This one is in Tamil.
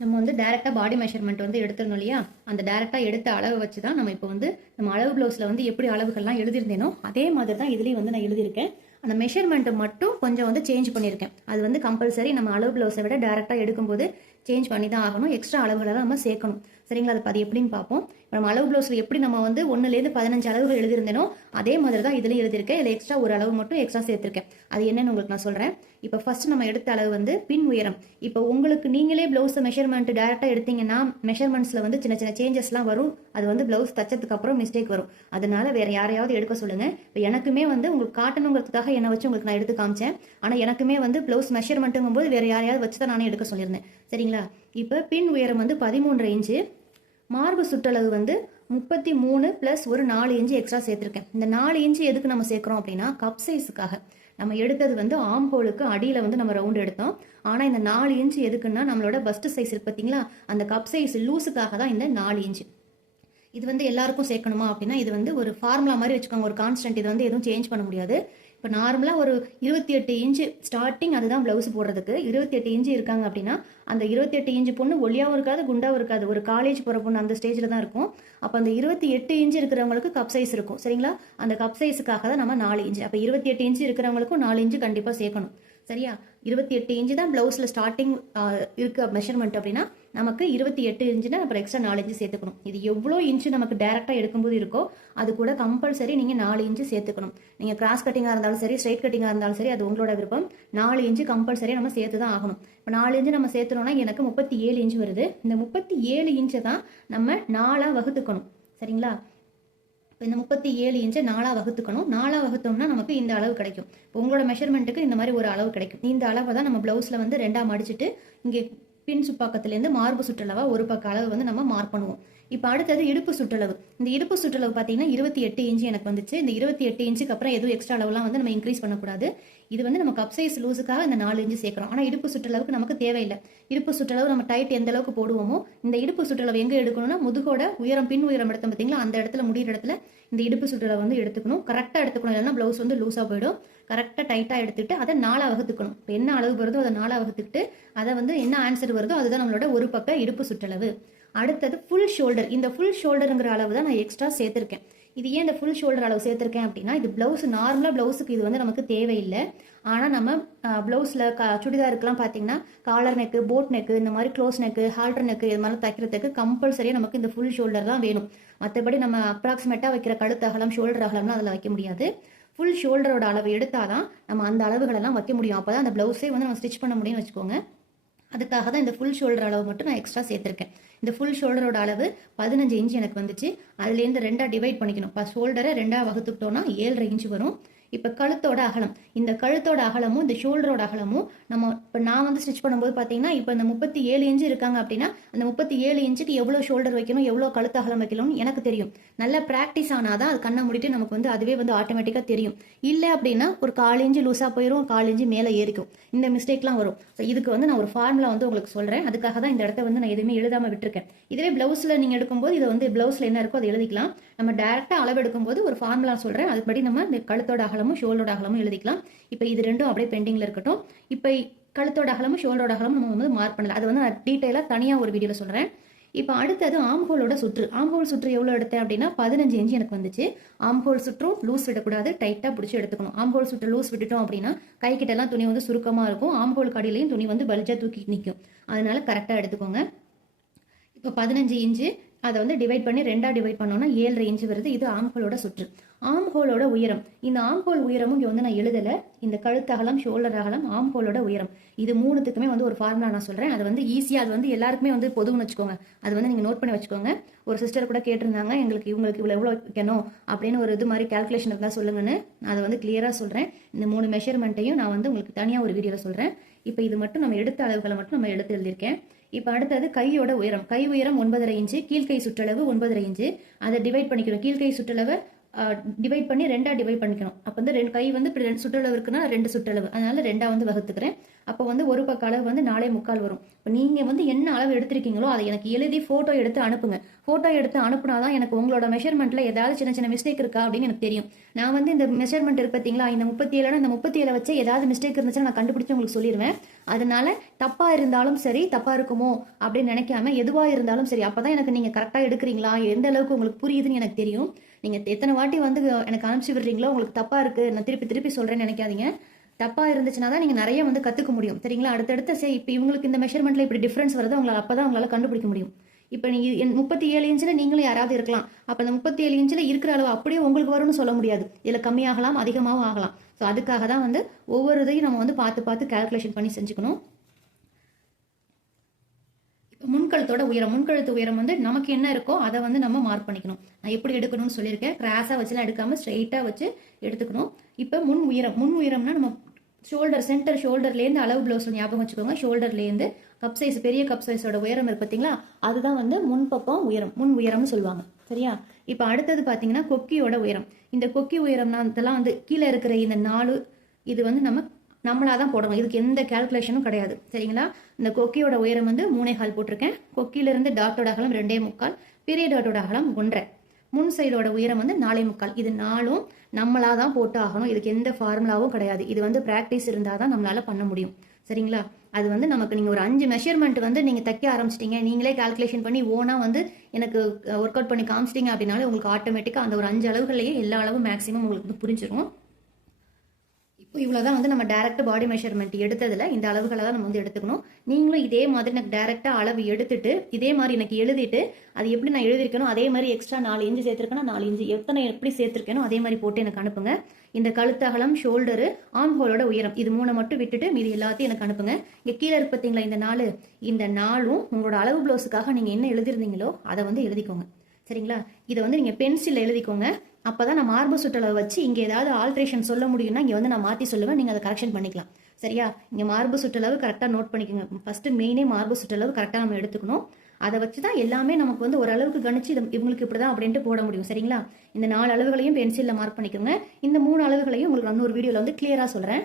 நம்ம வந்து டேரெக்டாக பாடி மெஷர்மெண்ட் வந்து எடுத்துடணும் இல்லையா? அந்த டேரெக்டாக எடுத்த அளவை வச்சு தான் நம்ம இப்போ வந்து நம்ம அளவு ப்ளவுஸில் வந்து எப்படி அளவுகள்லாம் எழுதியிருந்தேனோ அதே மாதிரி தான் இதுலேயும் வந்து நான் எழுதியிருக்கேன். அந்த மெஷர்மெண்ட்டை மட்டும் கொஞ்சம் வந்து சேஞ்ச் பண்ணியிருக்கேன். அது வந்து கம்பல்சரி நம்ம அளவு ப்ளவுஸை விட டேரெக்டாக எடுக்கும்போது சேஞ்ச் பண்ணி தான் ஆகணும். எக்ஸ்ட்ரா அளவுகளெல்லாம் நம்ம சேர்க்கணும். சரிங்களா? அது எப்படின்னு பார்ப்போம். நம்ம அளவு ப்ளவுஸில் எப்படி நம்ம வந்து 1லேருந்து 15 அளவுகள் எழுதியிருந்தேனோ அதே மாதிரி தான் இதுலேயும் எழுதியிருக்கேன். இதில் எக்ஸ்ட்ரா ஒரு அளவு மட்டும் எக்ஸ்ட்ரா சேர்த்துருக்கேன். அது என்னன்னு உங்களுக்கு நான் சொல்கிறேன். இப்போ ஃபர்ஸ்ட் நம்ம எடுத்த அளவு வந்து பின் உயரம். இப்போ உங்களுக்கு நீங்களே ப்ளவுஸை மெஷர்மெண்ட் டேரெக்டாக எடுத்தீங்கன்னா மெஷர்மெண்ட்ஸில் வந்து சின்ன சின்ன சேஞ்சஸ்லாம் வரும். அது வந்து ப்ளவுஸ் தச்சதுக்கு அப்புறம் மிஸ்டேக் வரும். அதனால வேற யாரையாவது எடுக்க சொல்லுங்க. இப்போ எனக்குமே வந்து உங்களுக்கு காட்டணுங்கிறதுக்காக என்னை வச்சு உங்களுக்கு நான் எடுத்து காமிச்சேன். ஆனால் எனக்குமே வந்து ப்ளவுஸ் மெஷர்மெண்ட்டுங்கும் போது வேற யாரையாவது வச்சு தான் நானே எடுக்க சொல்லியிருந்தேன். சரிங்களா? இப்போ பின் உயரம் வந்து 13 இன்ச்சு, மார்பு சுற்றளவு வந்து 33 + ஒரு 4 இன்ச்சு எக்ஸ்ட்ரா சேர்த்துருக்கேன். இந்த 4 இன்ச்சு எதுக்கு நம்ம சேர்க்குறோம் அப்படின்னா கப் சைஸுக்காக. நம்ம எடுத்தது வந்து ஆம் ஹோலுக்கு அடியில் வந்து நம்ம ரவுண்ட் எடுத்தோம். ஆனால் இந்த 4 இன்ச்சு எதுக்குன்னா நம்மளோட பஸ்ட் சைஸ் இருக்கு பார்த்தீங்களா, அந்த கப் சைஸ் லூஸுக்காக தான் இந்த 4 இன்ச்சு. இது வந்து எல்லாருக்கும் சேர்க்கணுமா அப்படின்னா இது வந்து ஒரு ஃபார்முலா மாதிரி வச்சுக்கோங்க, ஒரு கான்ஸ்டன்ட். இது வந்து எதுவும் சேஞ்ச் பண்ண முடியாது. இப்போ நார்மலாக ஒரு 28 இன்ச்சு ஸ்டார்டிங், அதுதான் ப்ளவுஸ் போடுறதுக்கு. 28 இன்ச்சு இருக்காங்க அப்படின்னா அந்த 28 இன்ச்சு பொண்ணு ஒல்லியாகவும் இருக்காது, குண்டாகவும் இருக்காது, ஒரு காலேஜ் போகிற பொண்ணு அந்த ஸ்டேஜில் தான் இருக்கும். அப்போ அந்த 28 இன்ச்சு இருக்கிறவங்களுக்கு கப் சைஸ் இருக்கும். சரிங்களா? அந்த கப் சைஸுக்காக தான் நம்ம 4 இன்ச்சு. அப்போ 28 இன்ச்சு இருக்கிறவங்களுக்கும் 4 இன்ச்சு கண்டிப்பாக சேர்க்கணும். சரியா? 28 இன்ச்சு தான் ப்ளவுஸில் ஸ்டார்டிங் இருக்கு மெஷர்மெண்ட் அப்படின்னா நமக்கு 28 இன்ச்சுனா அப்புறம் எக்ஸ்ட்ரா 4 இன்ச்சு சேர்த்துக்கணும். இது எவ்வளோ இன்ச்சு நமக்கு டேரெக்டாக எடுக்கும்போது இருக்கோ அது கூட கம்பல்சரி நீங்கள் 4 இன்ச்சு சேர்த்துக்கணும். நீங்கள் கிராஸ் கட்டிங்காக இருந்தாலும் சரி, ஸ்ட்ரைட் கட்டிங்காக இருந்தாலும் சரி, அது உங்களோட விருப்பம். 4 இன்ச்சு கம்பல்சரி நம்ம சேர்த்து தான் ஆகணும். இப்போ 4 இன்ச்சு நம்ம சேர்த்துனோம்னா எனக்கு 37 இன்ச்சு வருது. இந்த 37 இன்ச்சை தான் நம்ம 4ஆக வகுத்துக்கணும். சரிங்களா? இப்போ இந்த 37 இன்ச்சை 4ஆக வகுத்துக்கணும். 4ஆக வகுத்தோம்னா நமக்கு இந்த அளவு கிடைக்கும். இப்போ உங்களோட மெஷர்மெண்ட்டுக்கு இந்த மாதிரி ஒரு அளவு கிடைக்கும். இந்த அளவை தான் நம்ம ப்ளவுஸில் வந்து 2ஆக மடிச்சுட்டு இங்கே பின் சுப்பாக்கத்துலேருந்து மார்பு சுற்றளவா ஒரு பக்க அளவு வந்து நம்ம மார்க் பண்ணுவோம். இப்போ அடுத்தது இடுப்பு சுற்றளவு. இந்த இடுப்பு சுற்றளவு பார்த்தீங்கன்னா 28 இன்ச்சு எனக்கு வந்துச்சு. இந்த 28 இன்ச்சுக்கு அப்புறம் எதுவும் எக்ஸ்ட்ரா அளவுலாம் வந்து நம்ம இன்க்ரீஸ் பண்ணக்கூடாது. இது வந்து நம்ம கப் சைஸ் லூஸுக்காக இந்த 4 இன்ச்சு சேர்க்குறோம். ஆனால் இடுப்பு சுற்றளவுக்கு நமக்கு தேவையில்லை. இடுப்பு சுற்றளவு நம்ம டைட் எந்த அளவுக்கு போடுவோமோ இந்த இடுப்பு சுற்றளவு எங்கே எடுக்கணும்னா முதுகோட உயரம், பின் உயரம் எடுத்தோம் பார்த்தீங்களா, அந்த இடத்துல முடிகிற இடத்துல இந்த இடுப்பு சுற்றளவு வந்து எடுத்துக்கணும். கரெக்டாக எடுத்துக்கணும். இல்லைன்னா ப்ளவுஸ் வந்து லூஸாக போயிடும். கரெக்டாக டைட்டாக எடுத்துக்கிட்டு அதை 4ஆக வகுத்துக்கணும். இப்போ என்ன அளவு வருதோ அதை 4ஆக வகுத்துக்கிட்டு அதை வந்து என்ன ஆன்சர் வருதோ அதுதான் நம்மளோட ஒரு பக்க இடுப்பு சுற்றளவு. அடுத்தது ஃபுல் ஷோல்டர். இந்த ஃபுல் ஷோல்டருங்கிற அளவு தான் நான் எக்ஸ்ட்ரா சேர்த்துருக்கேன். இது ஏன் இந்த ஃபுல் ஷோல்டர் அளவு சேர்த்துருக்கேன் அப்படின்னா இது ப்ளவுஸ் நார்மலாக ப்ளவுஸுக்கு இது வந்து நமக்கு தேவையில்லை. ஆனால் நம்ம ப்ளவுஸில் சுடிதாருக்குலாம் பார்த்தீங்கன்னா காலர் நெக்கு, போட் நெக்கு, இந்த மாதிரி க்ளோஸ் நெக்கு, ஹால்டர் நெக்கு இது மாதிரி தைக்கிறதுக்கு கம்பல்சரியாக நமக்கு இந்த ஃபுல் ஷோல்டர் தான் வேணும். மற்றபடி நம்ம அப்ராக்சிமேட்டாக வைக்கிற கழுத்து அகலம், ஷோல்டர் அகலம்லாம் அதில் வைக்க முடியாது. ஃபுல் ஷோல்டரோட அளவு எடுத்தால் தான் நம்ம அந்த அளவுகளெல்லாம் வைக்க முடியும். அப்போ தான் அந்த ப்ளவுஸே வந்து நம்ம ஸ்டிச் பண்ண முடியும்னு வச்சுக்கோங்க. அதுக்காக தான் இந்த ஃபுல் ஷோல்டர் அளவு மட்டும் நான் எக்ஸ்ட்ரா சேர்த்துருக்கேன். இந்த ஃபுல் ஷோல்டரோட அளவு 15 இன்ச்சு எனக்கு வந்துச்சு. அதுலேருந்து 2ஆக டிவைட் பண்ணிக்கணும். இப்போ ஷோல்டரை 2ஆக வகுத்துக்கிட்டோம்னா 7.5 இன்ச்சு வரும். இப்போ கழுத்தோட அகலம், இந்த கழுத்தோட அகலமும் இந்த ஷோல்டரோட அகலமும் நம்ம இப்போ நான் வந்து ஸ்டிச் பண்ணும்போது பார்த்தீங்கன்னா இப்போ இந்த 37 இன்ச்சு இருக்காங்க அப்படின்னா அந்த 37 இன்ச்சுக்கு எவ்வளோ ஷோல்டர் வைக்கணும், எவ்வளோ கழுத்து அகலம் வைக்கணும்னு எனக்கு தெரியும். நல்லா ப்ராக்டிஸ் ஆனால் தான் அது கண்ணை மூடிட்டு நமக்கு வந்து அதுவே வந்து ஆட்டோமேட்டிக்காக தெரியும். இல்லை அப்படின்னா ஒரு 1/4 இன்ச்சு லூஸாக போயிடும், 1/4 இன்ச்சு மேலே ஏறிக்கும். இந்த மிஸ்டேக்லாம் வரும். ஸோ இதுக்கு வந்து நான் ஒரு ஃபார்முலா வந்து உங்களுக்கு சொல்கிறேன். அதுக்காக தான் இந்த இடத்த வந்து நான் எதுவுமே எழுதாமல் விட்டுருக்கேன். இதுவே ப்ளவுஸில் நீங்கள் எடுக்கும்போது இதை வந்து ப்ளவுஸில் என்ன இருக்கோ அதை எழுதிக்கலாம். நம்ம டேரெக்டாக அளவு எடுக்கும்போது ஒரு ஃபார்முலா சொல்கிறேன். அதுபடி நம்ம இந்த கழுத்தோட அகலமும் ஷோல்டரோட அகலமும் எழுதிக்கலாம். இப்போ இது ரெண்டும் அப்படியே பெண்டிங்கில் இருக்கட்டும். இப்போ கழுத்தோட அகலமும் ஷோல்டரோட அகலமும் நம்ம வந்து மார்க் பண்ணல. அது வந்து நான் டீட்டெயிலாக தனியாக ஒரு வீடியோவில் சொல்கிறேன். இப்போ அடுத்தது ஆம்ஹோலோட சுற்று. ஆம்ஹோல் சுற்று எவ்வளோ எடுத்தேன் அப்படின்னா 15 இன்ச்சு எனக்கு வந்துச்சு. ஆம்ஹோல் சுற்றும் லூஸ் விடக்கூடாது, டைட்டாக பிடிச்சி எடுத்துக்கணும். ஆம்ஹோல் சுற்று லூஸ் விட்டுட்டோம் அப்படின்னா கைக்கிட்டலாம் துணி வந்து சுருக்கமாக இருக்கும். ஆம்ஹோல் கடையிலையும் துணி வந்து பல்ஜாக தூக்கி நிற்கும். அதனால கரெக்டாக எடுத்துக்கோங்க. இப்போ 15 இன்ச்சு அதை வந்து டிவைட் பண்ணி 2ஆக டிவைட் பண்ணோம்னா 7.5 இன்ச்சு வருது. இது ஆம்ஹோலோட சுற்று. ஆம்ஹோலோட உயரம், இந்த ஆம்ஹோல் உயரமும் இங்கே வந்து நான் எழுதலை. இந்த கழுத்து அகலம், ஷோல்டர் அகலம், ஆம்ஹோலோட உயரம், இது மூணுத்துக்குமே வந்து ஒரு ஃபார்முலா நான் சொல்கிறேன். அது வந்து ஈஸியாக, அது வந்து எல்லாருக்குமே வந்து பொதுவுன்னு வச்சுக்கோங்க. அது வந்து நீங்கள் நோட் பண்ணி வச்சுக்கோங்க. ஒரு சிஸ்டர் கூட கேட்டிருந்தாங்க இவங்களுக்கு இவ்வளோ எவ்வளோ வைக்கணும் அப்படின்னு ஒரு இது மாதிரி கேல்குலேஷன் இருந்தால் சொல்லுங்கன்னு. நான் அதை வந்து கிளியராக சொல்கிறேன். இந்த 3 மெஷர்மெண்ட்டையும் நான் வந்து உங்களுக்கு தனியாக ஒரு வீடியோவில் சொல்கிறேன். இப்போ இது மட்டும் நம்ம எடுத்த அளவுகளை மட்டும் நம்ம எடுத்து எழுதியிருக்கேன். இப்போ அடுத்தது கையோட உயரம். கை உயரம் 9.5 இன்ச்சு, கீழ்கை சுற்றளவு 9.5 இன்ச்சு. அதை டிவைட் பண்ணிக்கிறோம். கீழ்கை சுற்றளவு டிவைட் பண்ணி 2ஆ டிவைட் பண்ணிக்கணும். அப்போ வந்து 2 கை வந்து இப்படி 2 சுற்றளவு இருக்குன்னா 2 சுற்றளவு, அதனால 2ஆ வந்து வகுத்துக்கிறேன். அப்போ வந்து ஒரு பக்க அளவு வந்து 4.25 வரும். இப்போ நீங்கள் வந்து என்ன அளவு எடுத்திருக்கீங்களோ அதை எனக்கு எழுதி ஃபோட்டோ எடுத்து அனுப்புங்க. ஃபோட்டோ எடுத்து அனுப்புனாதான் எனக்கு உங்களோட மெஷர்மெண்ட்டில் ஏதாவது சின்ன சின்ன மிஸ்டேக் இருக்கா அப்படின்னு எனக்கு தெரியும். நான் வந்து இந்த மெஷர்மெண்ட் இருக்கு பார்த்தீங்களா, இந்த 37 இந்த 37 வச்சு ஏதாவது மிஸ்டேக் இருந்துச்சுன்னா நான் கண்டுபிடிச்சு உங்களுக்கு சொல்லிடுவேன். அதனால தப்பாக இருந்தாலும் சரி, தப்பாக இருக்குமோ அப்படின்னு நினைக்காம எதுவாக இருந்தாலும் சரி, அப்போ தான் எனக்கு நீங்கள் கரெக்டாக எடுக்கிறீங்களா, எந்த அளவுக்கு உங்களுக்கு புரியுதுன்னு எனக்கு தெரியும். நீங்கள் எத்தனை வாட்டி வந்து எனக்கு அனுப்பிச்சி விடுறீங்களோ உங்களுக்கு தப்பாக இருக்குது நான் திருப்பி திருப்பி சொல்கிறேன்னு நினைக்காதீங்க. தப்பாக இருந்துச்சுன்னா தான் நீங்கள் நிறைய வந்து கற்றுக்க முடியும். சரிங்களா? அடுத்தடுத்து சரி இப்போ இவங்களுக்கு இந்த மெஷர்மெண்ட்டில் இப்படி டிஃப்ரென்ஸ் வருது, உங்களால் அப்போ தான் உங்களால் கண்டுபிடிக்க முடியும். இப்போ நீங்கள் 37 இன்ச்சில் நீங்களும் யாராவது இருக்கலாம். அப்போ அந்த 37 இன்ச்சில் இருக்கிற அளவு அப்படியே உங்களுக்கு வரும்னு சொல்ல முடியாது. இதில் கம்மியாகலாம், அதிகமாகவும் ஆகலாம். ஸோ அதுக்காக தான் வந்து ஒவ்வொரு இதையும் நம்ம வந்து பார்த்து பார்த்து கால்குலேஷன் பண்ணி செஞ்சுக்கணும். முன்கழுத்தோட உயரம், முன்கழுத்து உயரம் வந்து நமக்கு என்ன இருக்கோ அதை வந்து நம்ம மார்க் பண்ணிக்கணும். நான் எப்படி எடுக்கணும்னு சொல்லியிருக்கேன். கிராஸாக வச்சுலாம் எடுக்காமல் ஸ்ட்ரெயிட்டாக வச்சு எடுத்துக்கணும். இப்போ முன் உயரம்னா நம்ம ஷோல்டர், சென்டர் ஷோல்டர்லேருந்து அளவு ப்ளவுஸ் ஞாபகம் வச்சுக்கோங்க. ஷோல்டர்லேருந்து கப் சைஸ், பெரிய கப் சைஸோட உயரம் இருக்கு பார்த்தீங்களா, அதுதான் வந்து முன்பக்கம் உயரம், முன் உயரம்னு சொல்லுவாங்க. சரியா? இப்போ அடுத்தது பார்த்தீங்கன்னா கொக்கியோட உயரம். இந்த கொக்கி உயரம்னா இதெல்லாம் வந்து கீழே இருக்கிற இந்த 4 இது வந்து நம்மளா தான் போடணும். இதுக்கு எந்த கால்குலேஷனும் கிடையாது. சரிங்களா? இந்த கொக்கியோட உயரம் வந்து 3.25 போட்டிருக்கேன். கொக்கியிலிருந்து டாட்டோட அகலம் 2.25, பெரிய டாட்டோட அகலம் 1.5. முன் சைடோட உயரம் வந்து 4.25. இது 4ம் நம்மளா தான் போட்டு ஆகணும். இதுக்கு எந்த ஃபார்முலாவும் கிடையாது. இது வந்து ப்ராக்டிஸ் இருந்தால் தான் நம்மளால பண்ண முடியும். சரிங்களா? அது வந்து நமக்கு நீங்கள் ஒரு 5 மெஷர்மெண்ட் வந்து நீங்கள் தைக்க ஆரம்பிச்சிட்டிங்க, நீங்களே கால்குலேஷன் பண்ணி ஓனாக வந்து எனக்கு ஒர்க் அவுட் பண்ணி காமிச்சிட்டிங்க அப்படின்னாலே உங்களுக்கு ஆட்டோமேட்டிக்காக அந்த ஒரு 5 அளவுகள்லேயே எல்லா அளவும் மேக்ஸிமம் உங்களுக்கு வந்து புரிஞ்சிடும். இப்போ இவ்வளோதான் வந்து நம்ம டேரக்ட் பாடி மெஷர்மெண்ட் எடுத்ததில் இந்த அளவுகளை தான் நம்ம வந்து எடுத்துக்கணும். நீங்களும் இதே மாதிரி எனக்கு டேரெக்டாக அளவு எடுத்துட்டு இதே மாதிரி எனக்கு எழுதிட்டு அது எப்படி நான் எழுதியிருக்கணும் அதே மாதிரி எக்ஸ்ட்ரா 4 இன்ச்சு சேர்த்துருக்கேன்னா 4 இன்ச்சு எத்தனை எப்படி சேர்த்துருக்கேனோ அதே மாதிரி போட்டு எனக்கு அனுப்புங்க. இந்த கழுத்தகலம், ஷோல்டரு, ஆர்ம் ஹோலோட உயரம் இது 3 மட்டும் விட்டுட்டு மீதி எல்லாத்தையும் எனக்கு அனுப்புங்க. இங்கே கீழே இருக்கு பார்த்தீங்களா இந்த 4ம் உங்களோட அளவு ப்ளவுஸுக்காக நீங்கள் என்ன எழுதிருந்தீங்களோ அதை வந்து எழுதிக்கோங்க. சரிங்களா? இதை வந்து நீங்கள் பென்சிலில் எழுதிக்கோங்க. அப்போ தான் நான் மார்பு சுற்றளவு வச்சு இங்கே ஏதாவது ஆல்ட்ரேஷன் சொல்ல முடியும்னா இங்கே வந்து நான் மாற்றி சொல்லுவேன், நீங்கள் அதை கரெக்ஷன் பண்ணிக்கலாம். சரியா? இங்கே மார்பு சுற்றளவு கரெக்டாக நோட் பண்ணிக்கோங்க. ஃபஸ்ட்டு மெயினே மார்பு சுற்றளவு கரெக்டாக நம்ம எடுத்துக்கணும். அதை வச்சு தான் எல்லாமே நமக்கு வந்து ஓரளவுக்கு கணிச்சு இவங்களுக்கு இப்படி தான் அப்படின்ட்டு போட முடியும். சரிங்களா? இந்த 4 அளவுகளையும் பென்சிலில் மார்க் பண்ணிக்கோங்க. இந்த 3 அளவுகளையும் உங்களுக்கு இன்னொரு வீடியோவில் வந்து கிளியராக சொல்கிறேன்.